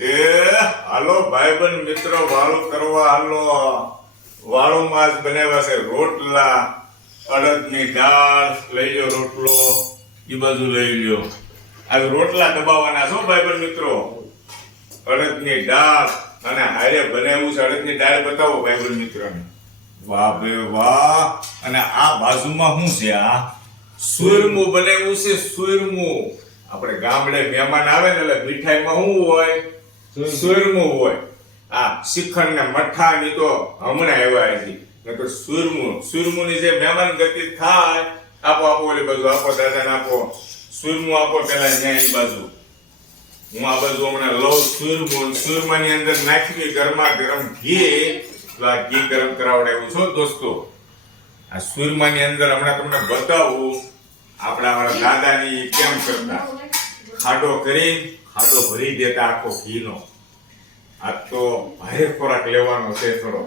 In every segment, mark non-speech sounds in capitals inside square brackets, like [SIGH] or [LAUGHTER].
એ, હાલો, ભાઈબંધ મિત્રો, વાળું કરવા હાલો. વાળું જ બનાવ્યા છે રોટલા, અડદની દાળ, લઈ લો રોટલો, એ બધું લઈ લો આ રોટલા દબાવવાના છો, ભાઈબંધ મિત્રો? અડદની દાળ, અને હારે બનાવ્યું છે, અડદની દાળ બતાવો, ભાઈબંધ મિત્રોને. વાહ, બે, વાહ. અને આ બાજુમાં શું છે, આ? સુરમું બનાવ્યું છે, સુરમું. આપણે ગામડે મહેમાન આવે ને એટલે મીઠાઈમાં શું હોય? સુરમું હોય. આ શ્રીખંડ ને મઠ્ઠા ની તો હમણાં આવ્યા છે નકર સુરમું સુરમુની જે મહેમાન ગતિ થાય, આપો આપો ઓલી બાજુ, આપો દાદાને આપો. સુરમું આપો પેલા ન્યાય બાજુ. હું આ બધું હમણાં લઉં સુરમું સુરમાની અંદર નાખી ગરમા ગરમ ઘી. તો આ ઘી ગરમ કરાવડાવ્યું છો દોસ્તો. આ સુરમાની અંદર હમણાં તમને બતાવું. આપણા દાદાની કેમ કરતા? ખાડો કરી ખાડો ભરી દેતા આખો ઘીનો. આજ તો ભારે ખોરાક લેવાનો છે થોડો.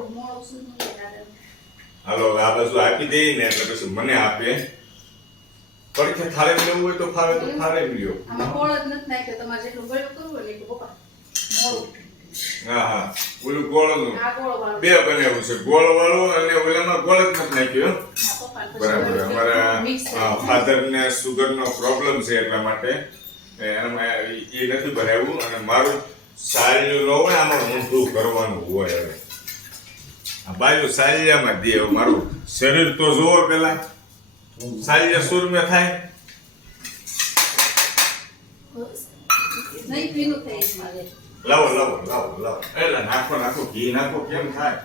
હાલો આ બધું આપી દે ને એટલે પછી મને આપે. પડખે થાળે લેવું હોય તો ફાવે તો થાળે લ્યો હા હા. ઓલું ગોળનું. બે બનાવ્યું છે. ગોળ વાળું અને ઓલામાં ગોળ જ નથી નાખ્યો. બરાબર અમારા mix કરી. ફાધર ને સુગર નો પ્રોબ્લેમ છે એટલા માટે. એનામાં એ નથી ભરાયું અને મારું નો હોય આમાં ઊંધું કરવાનું હોય હવે? આ બાજુ સાલિયામાં દે મારું શરીર તો જોવો પેલા. સાલિયા સુરમે થાય. થાય લાવો લાવો લાવો લાવો. એટલે નાખો નાખો ઘી નાખો કેમ થાય?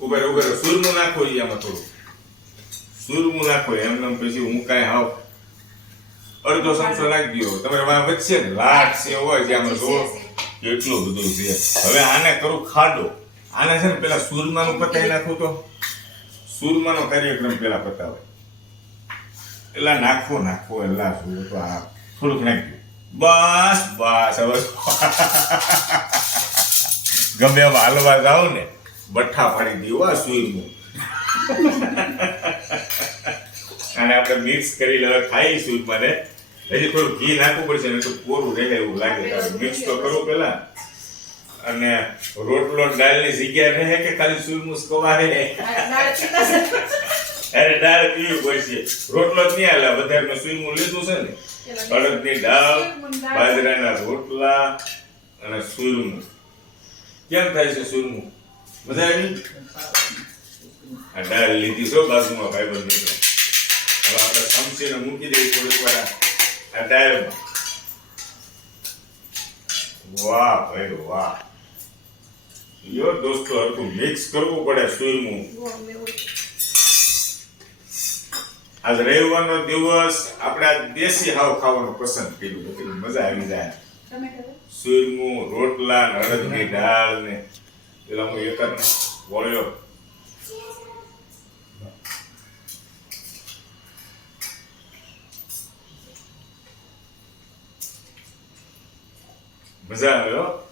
ઉભેર ઉભેર સુરમું નાખો એમાં થોડું. સુરમું નાખો એમને પછી હું કાંઈ હાવ અડધો ચમચો નાખી દો તમારે વચ્ચે લાટ છે હોય જ્યાં આમાં જો કેટલું બધું છે. હવે આને કરું ખાડો. આને છે ને પેલા સુરમાનું પતાવી નાખું તો. સુરમાનો કાર્યક્રમ પેલા પતાવે એલા નાખો નાખો એલા શું તો આ થોડુંક નાખ્યું બસ બસ હવે ગમે એમ હાલવા જાઓ ને બઠ્ઠા પાડી દીધું આ સુરમું. [LAUGHS] અને આપણે મિક્સ કરી લેવા ખાઈ સુરમાં ને હજી થોડું ઘી નાખવું પડશે ને તો કોરું રહે એવું લાગે. મિક્સ તો કરવું પેલા. અને રોટલો દાળની જગ્યા રહે કે ખાલી સુરમુસ કવા રહે છે. અરે દાળ પીવું પડશે. રોટલો જ નહીં હાલે વધારે સુરમું લીધું છે ને. અડદની દાળ બાજરાના રોટલા અને સુરમું કેમ થાય છે સુરમું આવી આ દાળ લીધી છો બાજુમાં ભાઈબંધ મિત્રો. હવે આપણે સમસીને મૂકી દઈએ થોડીક વાર આ વાહ ભાઈ વાહ. યો દોસ્તો હરખું મિક્સ કરવું પડે સુઈમું આજ રવિવારનો દિવસ આપણે દેશી હાવ ખાવાનું પસંદ કર્યું. એટલે મજા આવી જાય. સુઈમું રોટલા અડદની દાળ ને પેલા હું એક જ વળ્યો. મજા આવે હો